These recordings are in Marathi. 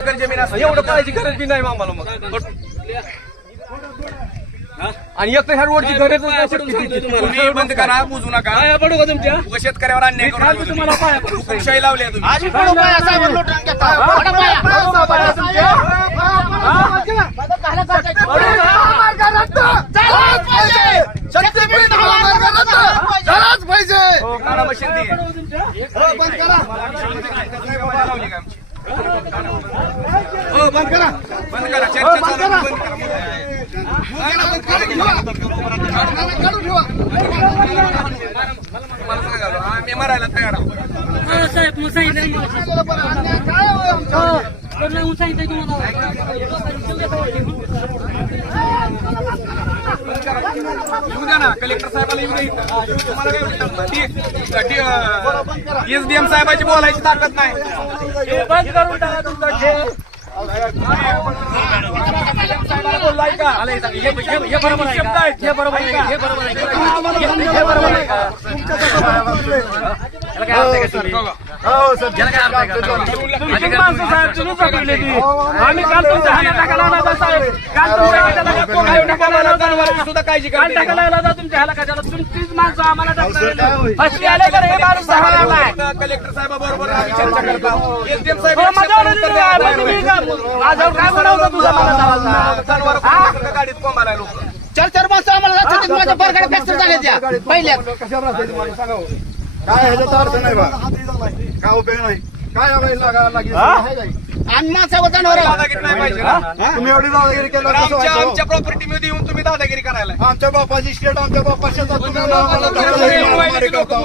एकर जमीन असते एवढं पाहायची गरज बी नाही आम्हाला मग आणि एक तर ह्या रोडची गरज तुम्ही बंद करा बुजू नका पाया पडू का तुमच्या शेतकऱ्यावर अन्याय करू नका तुम्हाला पाया तुम्ही. हुकुमशाही लावली आहे तुम्ही हो, मशीन ती. हो, बंद करा लावली का आमची? हो, बंद करा बंद करा हो, चर्चा बंद चालू. आहे, बंद करा. काढून ठेवा तुम्हाला सांगालो आम्ही मरायला तयार आहोत साहेब मग सांगितलं अन्याय काय होय आमच्यावर? सांगितलं येऊ द्या ना कलेक्टर साहेबाला येऊ द्या इथं. तुम्हाला काय म्हणतात एसडीएम साहेबाची बोलायची ताकद नाही बंद करून टाका तुमचा खेळ हे बरोबर आहे? हे बरोबर आहे? हे? हे- हे बरोबर आहे याला काय अर्थ आहे का? तुम्ही? याला काय अर्थ आहे का? तुम्हीच माणसं साहेब, तुम्हीच पकडले ती. आम्ही काल तुमच्या हातात टाकायला आला होता साहेब. काल तुमच्या हाताला काय टाकायला आला होता? जनावरांची सुद्धा काळजी काल करते टाकायला आला होता तुमच्या ह्याला कशाला? तुमचीच माणसं आम्हाला टाकणार फसवी आले तर हे माणूस सहा आलाय. कलेक्टर साहेबाबरोबर आम्ही चर्चा करतो एसडीएम साहेब हो, माझ्यावर नाही दिलं. मी का- माझ्यावर काय बनवलं तुझा मला लावायचा? जनावर गाडीत कोंबाला लोक? चार चार माणसं आम्हाला जातात माझ्या बरगाड्या फ्रॅक्चर झाल्या त्या पहिल्या काय ह्याच्यात अर्थ नाही बा. काय उपयोग नाही दादागिरी नाही पाहिजे ना? तुम्ही एवढी दादागिरी केलं तर कसं आमच्या व्हायचं? हो? आमच्या प्रॉपर्टी मध्ये येऊन तुम्ही दादागिरी करायला. आमच्या बापाची स्टेट आमच्या बापा शेतात तुम्ही आम्हाला मारामारी करता.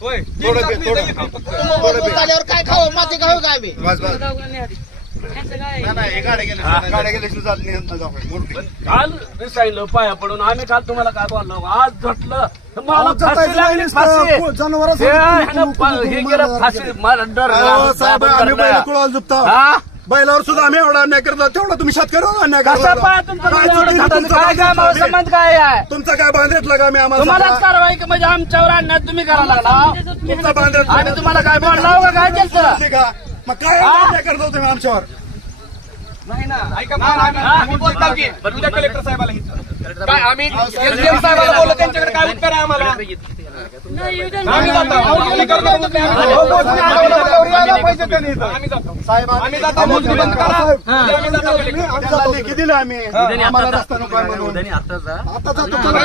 होय. थोडं पे- थोडं- थोडं पे. झाल्यावर काय खाऊ माती खाऊ काय मी बस बस. हे. काल विसायलं पाया पडून. आम्ही काल तुम्हाला काय बोललो? आज झटलं. मला फाशी लागली, फाशी. हे ह्यानं हे फाशी. मला डर अहो, साहेब आम्ही बैल डरला. कुळाला झुपतो? हा? बैलावर सुद्धा आम्ही एवढा अन्याय करतो तेवढा तुम्ही शेतकऱ्यावर अन्याय कसा करता. पाय तुमचा काय एवढं? तुमचं संबंध काय आहे? तुमचं काय बांधलेतलं का मी आम्हाला तुम्हालाच सांगा. कारवाई की म्हणजे आमच्यावर आणण्यात तुम्ही करायला लागला. तुमचं बांधलेत आम्ही तुम्हाला काय बोललो? का काय केलं? का? मग काय अन्याय करतो तुम्ही आमच्यावर? नाही ना. ऐका मग आम्ही आम्ही बोलतो की उद्या कलेक्टर साहेबाला इथं. काय आम्ही एसडीएम साहेबाला बोललो त्यांच्याकडे काय उत्तर आहे आम्हाला? आम्ही जातो आम्ही करतो मोजणी, आम्ही जातो. आम्ही जातो. साहेब आम्ही जातो. मोजणी बंद करा आम्ही जातो. कलेक्टर. आमच्या लेखी दिले आम्ही आम्हाला रस्ता नको आहे म्हणून. आता जातो. चला.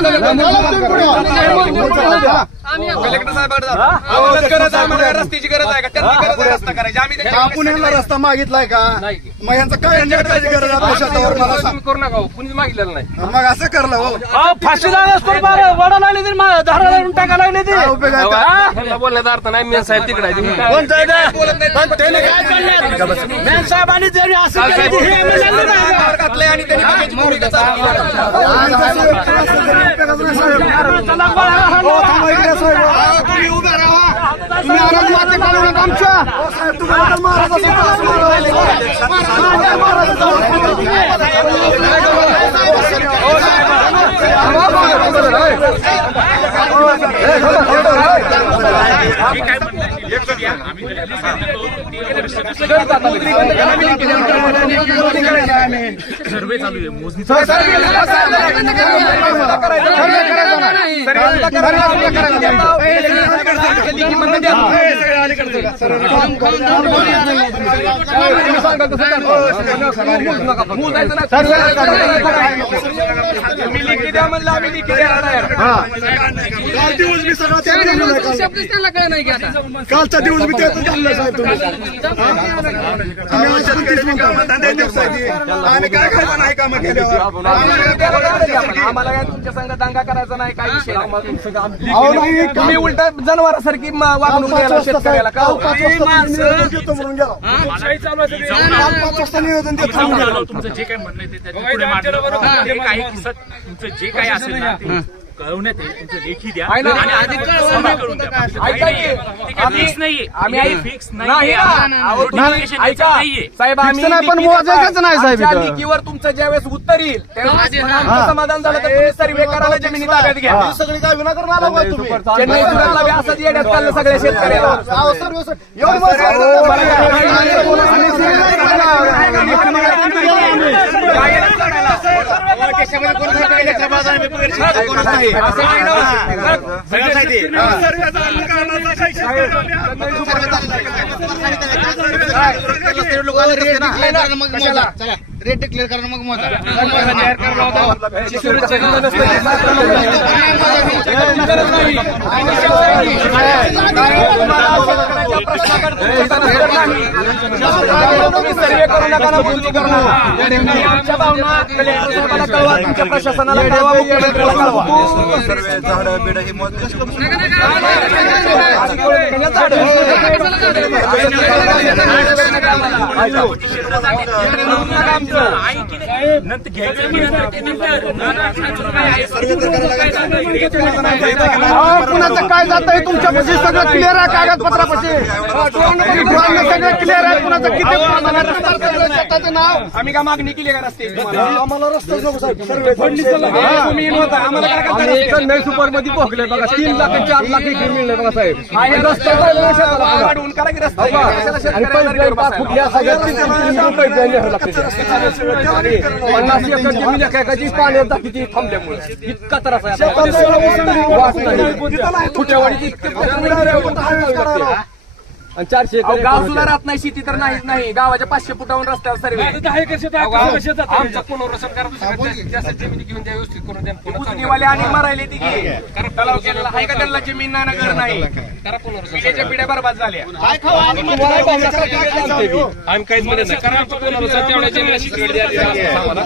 कलेक्टर साहेबांकडे जातो आम्हाला गरज आहे आम्हाला रस्त्याची गरज आहे का? त्यांची गरज आहे रस्ता करायची. आम्ही आपण यांना रस्ता मागितलाय का? मग यांचा काय अन्याय करायची गरज आहे आपल्या शेतावर मला सांग. करू नका हो. कुणीच मागितलेलं नाही मग असं करलं हो अहो, फाशी झाली असतो. वडा लागली मा- धारा लावून टाकायला लागली ती काय उपयोग आहे? हा? बोलण्याचा अर्थ नाही मी साहेब तिकडे आहे. तुम्ही काय-. पण त्याने? मॅन साहेबांनी जरी असं केलं हे नाही. आणि हा, हो, थांबा इकडे साहेब. तुम्ही उभे राहा तुम्ही आनंद माती काढू नका आमच्या हो, सर्वे चालू तर महाराज असं दिवस मी सगळं ते झालेलं आहे काल. कालचा दिवस मी साहेब तुम्ही. तुम्ही अशा तीस म्हणता, धंदे दिवस आहे? ती. आम्ही काय खायचं नाही कामं केल्यावर? आम्हाला काय तुमच्या संघ दांगा करायचा नाही? विषय. अहो, तुम्ही उलट जनावरासारखी वागणूक द्यायला शेतकऱ्याला का. तुमचं जे काही म्हणणं आहे ते त्याच्या पुढे मांडलं. जे काही किस्सा तुमचं जे काही असेल ना ते कळवण्यात येईल तुमचं लेखी द्या आहे ना? आणि आधी सभा करून द्या ऐका की, ते काय आम्ही- फिक्स नाहीये आम्ही हे फिक्स नाही नाहीये ना. अहो, तुम्ही Notification ऐका. याचं नाहीये साहेब आम्ही नाही, पण मोजायचंच नाही, साहेब, आमच्या इथं. लिखीवर तुमचं ज्यावेळेस उत्तर येईल त्यावेळेस आमचं समाधान झालं तर तुम्ही सर्वे करायला जमिनी ताब्यात घ्या ही सगळी काय विनाकारण आला का तुम्ही चेन्नई सुरतला बी असंच येण्यात चाललं सगळ्या शेतकऱ्याला अहो, सर्व सर- एवढी हो, नाही ना. रेट डिक्लेअर करा मग मोजा तुम्ही सर्वे करू नका ना बोलणी करू नका आमच्या भावना कलेक्टर साहेबाला कळवा तुमच्या प्रशासनाला कळवा मुख्यमंत्र्याला कळवा सर्व झाडं बिडं ही मोजण्याची नंतर अहो, कुणाचं काय जात आहे तुमच्यापाशी सगळं क्लिअर आहे कागदपत्रापाशी सगळं क्लिअर आहे कुणाचं किती प्रमाणात रस्ता सगळं स्वतःचं नाव आम्ही का मागणी केली का रस्ते आम्हाला रस्ता आम्हाला सुपरमध्ये पोहोचले बघा तीन लाख चार लाख मिळले बघा साहेब आहे रस्ता पन्नास एकर जमीन एकाची पाण्यात जातीची थांबल्यामुळे. इतका त्रास आहे फुट्यावाडीची इतके आणि चारशे अहो, गाव सुद्धा राहत नाही शेती तर नाहीच नाही. गावाच्या पाचशे फुटावरून रस्त्यावर सर्वे. आमचं पुनर्वसन करा उजनीवाले आणि मरायले ती की? तलाव केलेला आहे का त्यांना जमीन नाही ना घर नाही? पिढ्याच्या पिढ्या बरबाद झाल्या. आम्ही काहीच म्हणत नाही. कारण आमचं पुनर्वसन. तेवढ्या आम्हाला.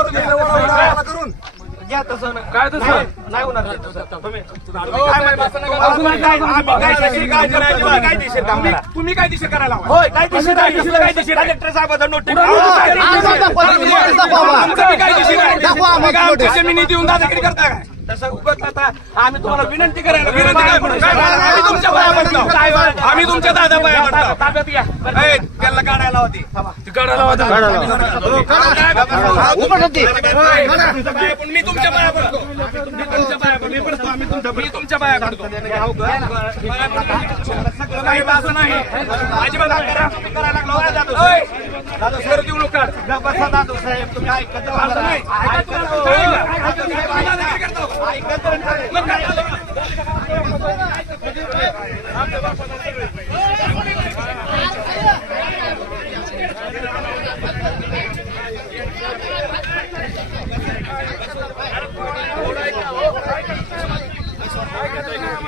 घ्या तसं काय तसं नाही होणार ते तसं. तुम्ही- काय काय करायला तुम्ही कायदेशीर काम करा. तुम्ही कायदेशीर करायला हवं. होय कलेक्टर साहेबाचा नोटीस काय काय आम्ही काय काय? आम्ही आम्ही आम्ही काय. हो, नाही, आम्ही नाही. तुम्हाला विनंती. ऐका, ऐका, ऐका. ऐका, आम्ही मरायला आता पडायची काय भीती आहे? चला, दादा साहेब, ऐका ऐका. तुमच्या पाया पडतो. मी तुमच्या पाया पडतो. ऐका. करायला. तुमच्या पाया करायला. तुमच्या आम्ही तुमच्या दादा इतकी केसाने नका. केसाने नका तुम्ही शेतकऱ्याला मारायला तुम्ही चला द्या. बनू द्या.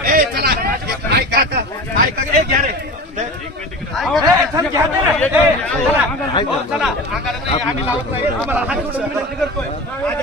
ते ह्याला पाय खाली घ्या.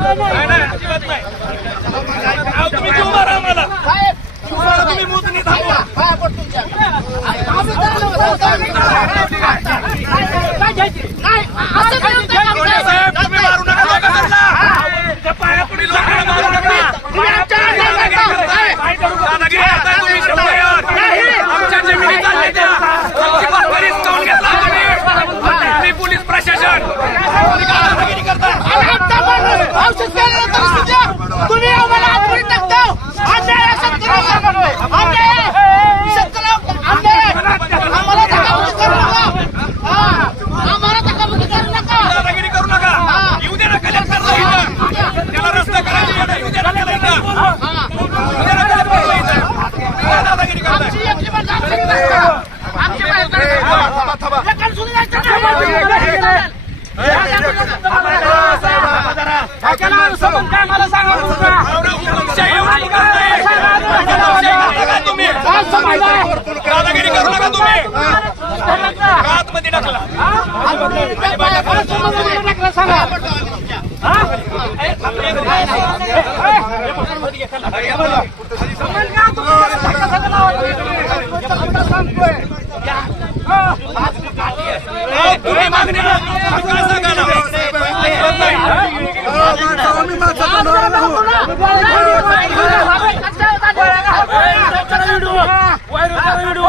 नाही नाही अजिबात नाही. तुम्ही तुम्ही How's it दादागिरी करू नका तुम्ही आतमध्ये टाकला तुम्ही मागणी सांगा व्हिडिओ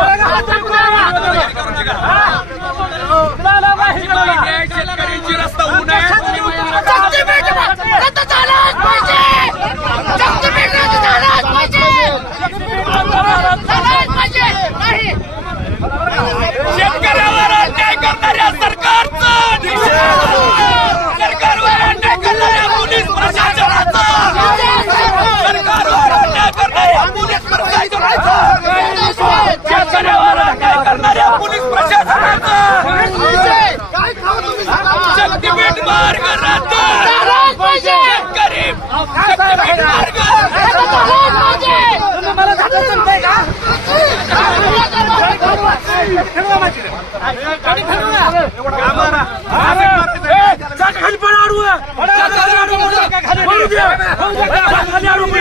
ખાલી આડું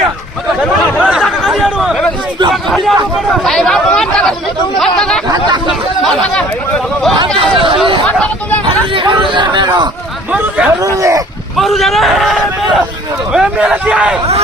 Hey!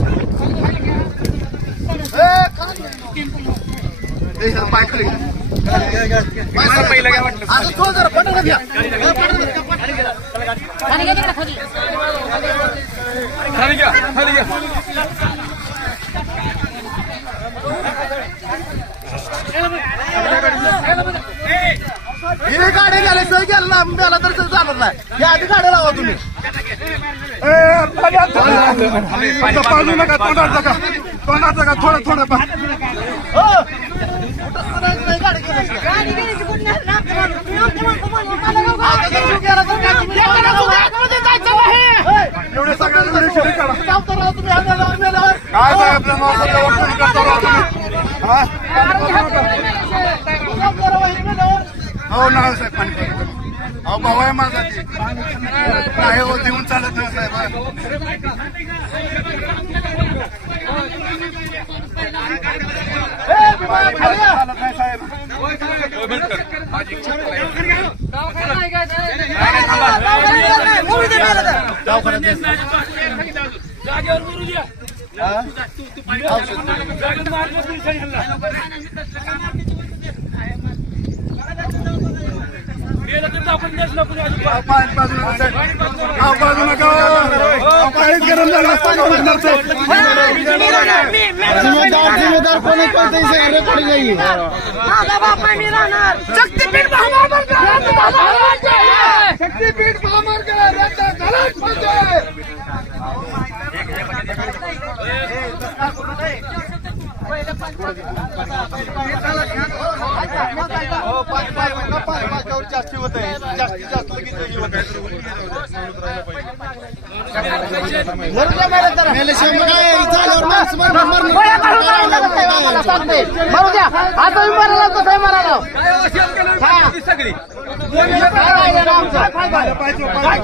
खाली घ्या हे गाड्या गेल्याशिवाय गेला ना मला तर चालत नाही हे आधी गाड्या लावा तुम्ही पाजू नका तोंडात नका तोंडात नका थोडं थोडं पा हो कुठं सोडायचं नाही गाडी गेल्याशिवाय. गाडी गेली कुठं नाही. नाक- नाक- नाक- नाक- मला नको. आता जर तू गेला तर काय तुम्ही- एकाला सुद्धा आतमध्ये जायचं नाही. एवढे सगळे व्हिडिओ शूटिंग करा जाऊ तर राव तुम्ही हात लावा मेल्यावर. काय साहेब आपल्या माणसाला वाटून करता राव तुम्ही हा? हो ना साहेब पाणी पाणी. अहो भाऊ आहे माझा ती नाही हो देऊन चालत नाही साहेब चालत नाही साहेब जागेवर बोलू गरम झालं पाणी उठणार साहेब माझा बाप मी राहणार. शक्तीपीठ महामार्ग. शक्तीपीठ महामार्ग रद्द झालाच पाहिजे हो, पाच पाय नका, पाच पाच्यावर जास्ती होत आहे जास्तीत जास्त लगेच हे होत आहे. मेल्याशिवाय मग काय झाल्यावर माणसं मरणार, मरणार. गोळ्या काढून मारू द्या आता मी मरायला तसंही मरायला सगळी काय